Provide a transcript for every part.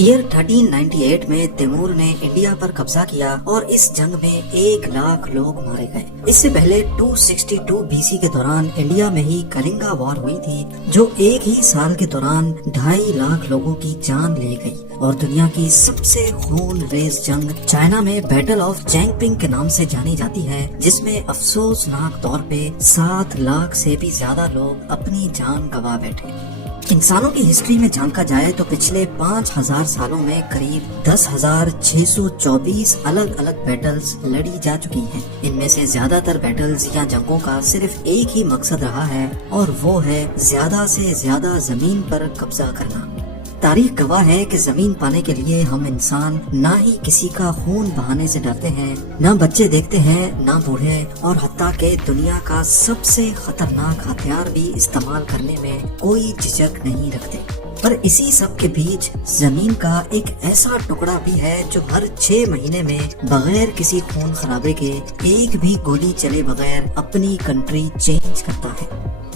Year 1398 में तैमूर ने India पर कब्जा किया और इस जंग में 1 लाख लोग मारे गए। इससे पहले 262 बीसी के दौरान इंडिया में ही कलिंगा वॉर हुई थी, जो एक ही साल के दौरान 2.5 लाख लोगों की जान ले गई। और दुनिया की सबसे खूनरेज जंग चाइना में बैटल ऑफ चैंगपिंग के नाम से जानी जाती है, जिसमें अफसोसनाक तौर पे 7 लाख से भी ज्यादा लोग अपनी जान गंवा बैठे। इंसानों की हिस्ट्री में झांका जाए तो पिछले 5000 सालों में करीब 10,624 अलग अलग बैटल्स लड़ी जा चुकी हैं। इनमें से ज्यादातर बैटल्स या जंगों का सिर्फ एक ही मकसद रहा है, और वो है ज्यादा से ज्यादा जमीन पर कब्जा करना। तारीख गवाह है कि जमीन पाने के लिए हम इंसान ना ही किसी का खून बहाने से डरते हैं, ना बच्चे देखते हैं, ना बूढ़े, और हत्ता के दुनिया का सबसे खतरनाक हथियार भी इस्तेमाल करने में कोई झिझक नहीं रखते। पर इसी सब के बीच जमीन का एक ऐसा टुकड़ा भी है जो हर 6 महीने में बगैर किसी खून खराबे के एक भी गोली चले बगैर अपनी कंट्री चेंज करता है।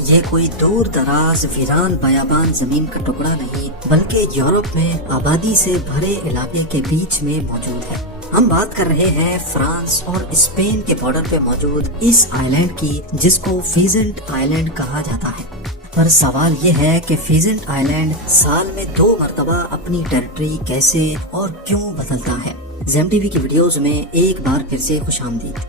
ये कोई दूर दराज वीरान बयाबान जमीन का टुकड़ा नहीं, बल्कि यूरोप में आबादी से भरे इलाके के बीच में मौजूद है। हम बात कर रहे हैं फ्रांस और स्पेन के बॉर्डर पे मौजूद इस आइलैंड की, जिसको फीजेंट आइलैंड कहा जाता है। पर सवाल ये है कि फीजेंट आइलैंड साल में 2 मरतबा अपनी टेरिटरी कैसे और क्यों बदलता है। ज़ेम टीवी की वीडियोस में एक बार फिर से खुशामदीद।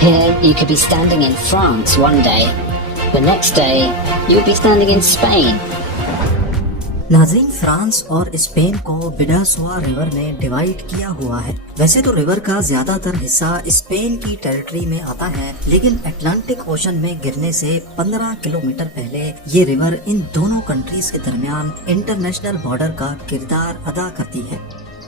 Here you could be standing in France one day, the next day you'll be standing in Spain. नाज़रीन, फ्रांस और स्पेन को बिडासुआ रिवर ने डिवाइड किया हुआ है। वैसे तो रिवर का ज्यादातर हिस्सा स्पेन की टेरिटरी में आता है, लेकिन अटलांटिक ओशन में गिरने से 15 किलोमीटर पहले ये रिवर इन दोनों कंट्रीज के दरमियान इंटरनेशनल बॉर्डर का किरदार अदा करती है।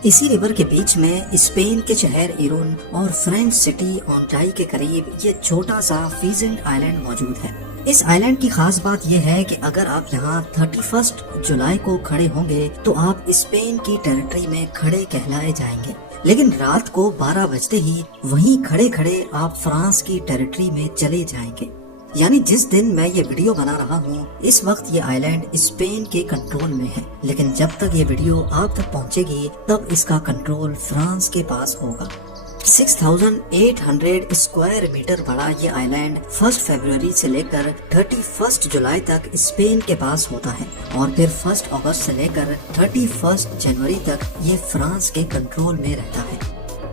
इसी रिवर के बीच में स्पेन के शहर इरुन और फ्रेंच सिटी ऑन्टाई के करीब ये छोटा सा फीजेंट आइलैंड मौजूद है। इस आइलैंड की खास बात यह है कि अगर आप यहाँ 31 जुलाई को खड़े होंगे तो आप स्पेन की टेरिटरी में खड़े कहलाए जाएंगे, लेकिन रात को 12 बजते ही वहीं खड़े खड़े आप फ्रांस की टेरिटरी में चले जाएंगे। यानी जिस दिन मैं ये वीडियो बना रहा हूँ, इस वक्त ये आइलैंड स्पेन के कंट्रोल में है, लेकिन जब तक ये वीडियो आप तक पहुँचेगी तब इसका कंट्रोल फ्रांस के पास होगा। 6,800 स्क्वायर मीटर बड़ा ये आइलैंड 1 फरवरी से लेकर 31 जुलाई तक स्पेन के पास होता है, और फिर 1 अगस्त से लेकर 31 जनवरी तक ये फ्रांस के कंट्रोल में रहता है।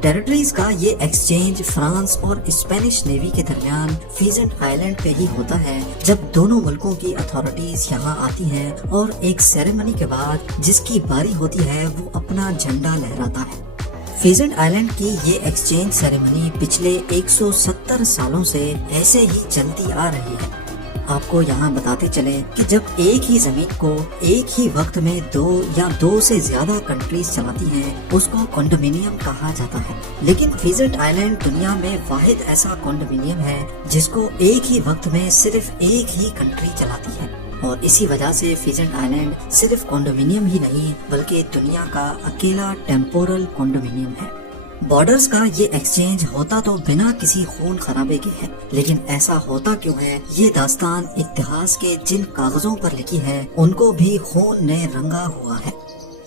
टेरिटरीज का ये एक्सचेंज फ्रांस और स्पेनिश नेवी के दरमियान फीजेंट आइलैंड पे ही होता है, जब दोनों मुल्कों की अथॉरिटीज यहाँ आती हैं और एक सेरेमनी के बाद जिसकी बारी होती है वो अपना झंडा लहराता है। फीजेंट आइलैंड की ये एक्सचेंज सेरेमनी पिछले 170 सालों से ऐसे ही चलती आ रही है। आपको यहाँ बताते चले कि जब एक ही जमीन को एक ही वक्त में 2 या 2 से ज्यादा कंट्रीज चलाती हैं, उसको कॉन्डोमिनियम कहा जाता है। लेकिन फीजेंट आइलैंड दुनिया में वाहिद ऐसा कॉन्डोमिनियम है जिसको एक ही वक्त में सिर्फ एक ही कंट्री चलाती है, और इसी वजह से फीजेंट आइलैंड सिर्फ कॉन्डोमिनियम ही नहीं बल्कि दुनिया का अकेला टेम्पोरल कॉन्डोमिनियम है। बॉर्डर्स का ये एक्सचेंज होता तो बिना किसी खून खराबे के है, लेकिन ऐसा होता क्यों है, ये दास्तान इतिहास के जिन कागजों पर लिखी है उनको भी खून ने रंगा हुआ है।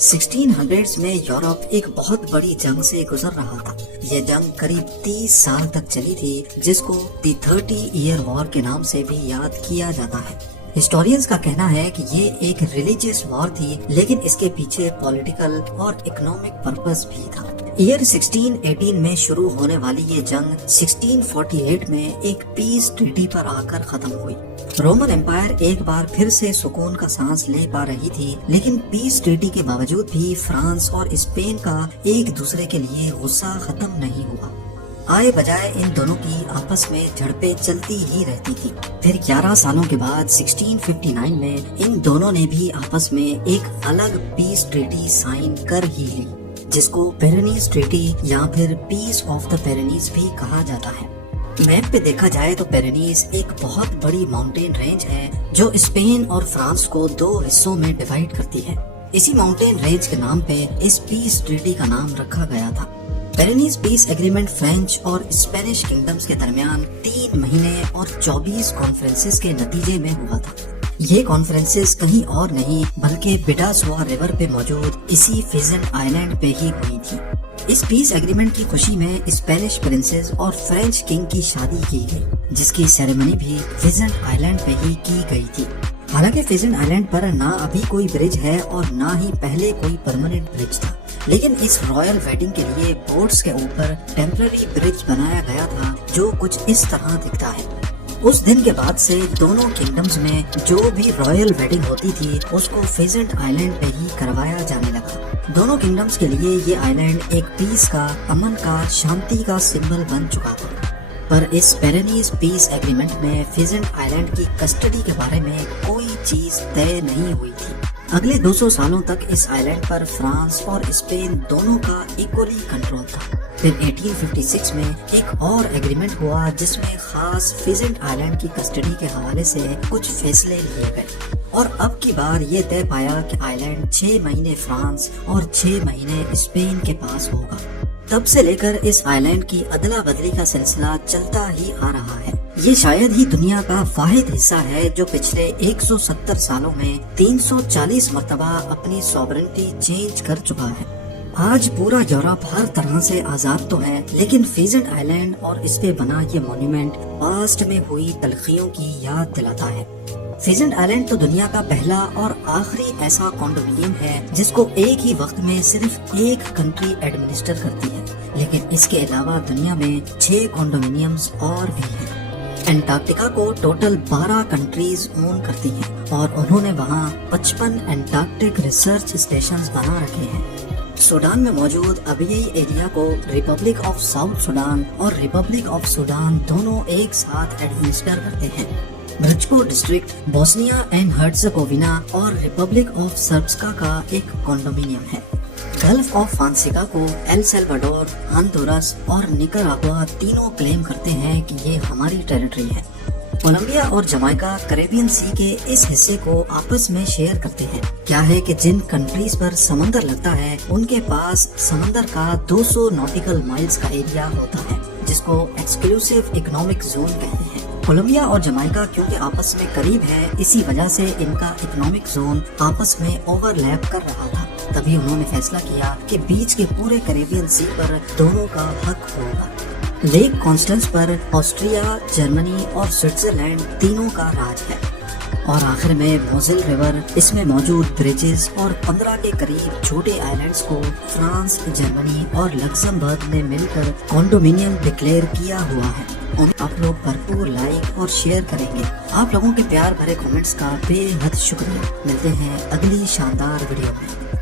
1600s में यूरोप एक बहुत बड़ी जंग से गुजर रहा था। ये जंग करीब 30 साल तक चली थी, जिसको दी 30 ईयर वॉर के नाम से भी याद किया जाता है। हिस्टोरियंस का कहना है कि ये एक रिलीजियस वॉर थी, लेकिन इसके पीछे पॉलिटिकल और इकोनॉमिक पर्पस भी था। ईयर 1618 में शुरू होने वाली ये जंग 1648 में एक पीस ट्रीटी पर आकर खत्म हुई। रोमन एम्पायर एक बार फिर से सुकून का सांस ले पा रही थी, लेकिन पीस ट्रीटी के बावजूद भी फ्रांस और स्पेन का एक दूसरे के लिए गुस्सा खत्म नहीं हुआ। आए बजाय इन दोनों की आपस में झड़पें चलती ही रहती थी। फिर 11 सालों के बाद 1659 में इन दोनों ने भी आपस में एक अलग पीस ट्रीटी साइन कर ही ली, जिसको पेरेनीज ट्रीटी या फिर पीस ऑफ द पेरेनीज भी कहा जाता है। मैप पे देखा जाए तो पेरेनीज एक बहुत बड़ी माउंटेन रेंज है जो स्पेन और फ्रांस को 2 हिस्सों में डिवाइड करती है। इसी माउंटेन रेंज के नाम पे इस पीस ट्रीटी का नाम रखा गया था। پیرینیز پیس ایگریمنٹ فرینچ اور اسپینش کنگڈمز کے درمیان 3 مہینے اور 24 کانفرنسز کے نتیجے میں ہوا تھا۔ یہ کانفرنسز کہیں اور نہیں بلکہ بڈاسوا ریور پہ موجود اسی فیزنٹ آئی لینڈ پہ ہی ہوئی تھی۔ اس پیس ایگریمنٹ کی خوشی میں اسپینش پرنسز اور فرینچ کنگ کی شادی کی گئی، جس کی سیریمنی بھی فیزنٹ آئی لینڈ پہ ہی کی گئی تھی۔ حالانکہ فیزنٹ آئی لینڈ پر نہ ابھی کوئی برج ہے اور نہ ہی پہلے کوئی پرماننٹ برج تھا، لیکن اس رائل ویڈنگ کے لیے بورڈز کے اوپر ٹیمپرری برج بنایا گیا تھا جو کچھ اس طرح دکھتا ہے۔ اس دن کے بعد سے دونوں کنگڈمز میں جو بھی رائل ویڈنگ ہوتی تھی اس کو فیزنٹ آئی لینڈ پہ ہی کروایا جانے لگا۔ دونوں کنگڈمز کے لیے یہ آئی لینڈ ایک پیس کا، امن کا، شانتی کا سمبل بن چکا تھا۔ پر اس پیرینیز پیس ایگریمنٹ میں فیزنٹ آئی لینڈ کی کسٹڈی کے بارے میں کوئی چیز طے نہیں ہوئی تھی۔ اگلے 200 سالوں تک اس آئی لینڈ پر فرانس اور اسپین دونوں کا ایکولی کنٹرول تھا۔ پھر 1856 میں ایک اور ایگریمنٹ ہوا جس میں خاص فیزنٹ آئی لینڈ کی کسٹڈی کے حوالے سے کچھ فیصلے لیے گئے، اور اب کی بار یہ طے پایا کہ آئی لینڈ 6 مہینے فرانس اور 6 مہینے اسپین کے پاس ہوگا۔ تب سے لے کر اس آئی لینڈ کی ادلا بدلی کا سلسلہ چلتا ہی آ رہا ہے۔ یہ شاید ہی دنیا کا واحد حصہ ہے جو پچھلے 170 سالوں میں 340 مرتبہ اپنی سوورنٹی چینج کر چکا ہے۔ آج پورا یورپ ہر طرح سے آزاد تو ہے، لیکن فیزنٹ آئی لینڈ اور اس پہ بنا یہ مونیومنٹ پاسٹ میں ہوئی تلخیوں کی یاد دلاتا ہے۔ فیزنٹ آئی لینڈ تو دنیا کا پہلا اور آخری ایسا کانڈومینیم ہے جس کو ایک ہی وقت میں صرف ایک کنٹری ایڈمنسٹر کرتی ہے، لیکن اس کے علاوہ دنیا میں 6 کانڈومینیمز اور بھی ہیں۔ انٹارکٹیکا کو ٹوٹل 12 کنٹریز اون کرتی ہیں اور انہوں نے وہاں 55 انٹارکٹک ریسرچ اسٹیشنز بنا رکھے ہیں۔ سوڈان میں موجود ابیئی ایریا کو ریپبلک آف ساؤتھ سوڈان اور ریپبلک آف سوڈان دونوں ایک ساتھ ایڈمنسٹر کرتے ہیں۔ برچکو ڈسٹرکٹ بوسنیا اینڈ ہرزیگووینا اور ریپبلک آف سربسکا کا ایک کانڈومینیم ہے۔ گلف آف فانسیکا کو ایل سیلواڈور، ہندوراس اور نکراگوا تینوں کلیم کرتے ہیں کہ یہ ہماری ٹیریٹری ہے۔ کولمبیا اور جمائکا کریبین سی کے اس حصے کو آپس میں شیئر کرتے ہیں۔ کیا ہے کہ جن کنٹریز پر سمندر لگتا ہے ان کے پاس سمندر کا 200 نوٹیکل مائلز کا ایریا ہوتا ہے، جس کو ایکسکلوسیو اکنامک زون کہتے ہیں۔ کولمبیا اور جمائکا کیونکہ آپس میں قریب ہے، اسی وجہ سے ان کا اکنامک زون آپس میں اوور لیپ کر رہا تھا۔ تبھی انہوں نے فیصلہ کیا کہ بیچ کے پورے کریبین سی پر دونوں کا حق ہوگا۔ لیک کانسٹنس پر آسٹریا، جرمنی اور سوئٹزرلینڈ تینوں کا راج ہے۔ اور آخر میں موزل ریور، اس میں موجود بریجز اور 15 کے قریب چھوٹے آئی لینڈز کو فرانس، جرمنی اور لکسمبرگ نے مل کر کانڈومینیم ڈکلیئر کیا ہوا ہے۔ آپ لوگ بھرپور لائک اور شیئر کریں گے۔ آپ لوگوں کے پیار بھرے کمنٹس کا بے حد شکریہ۔ ملتے ہیں اگلی شاندار ویڈیو میں۔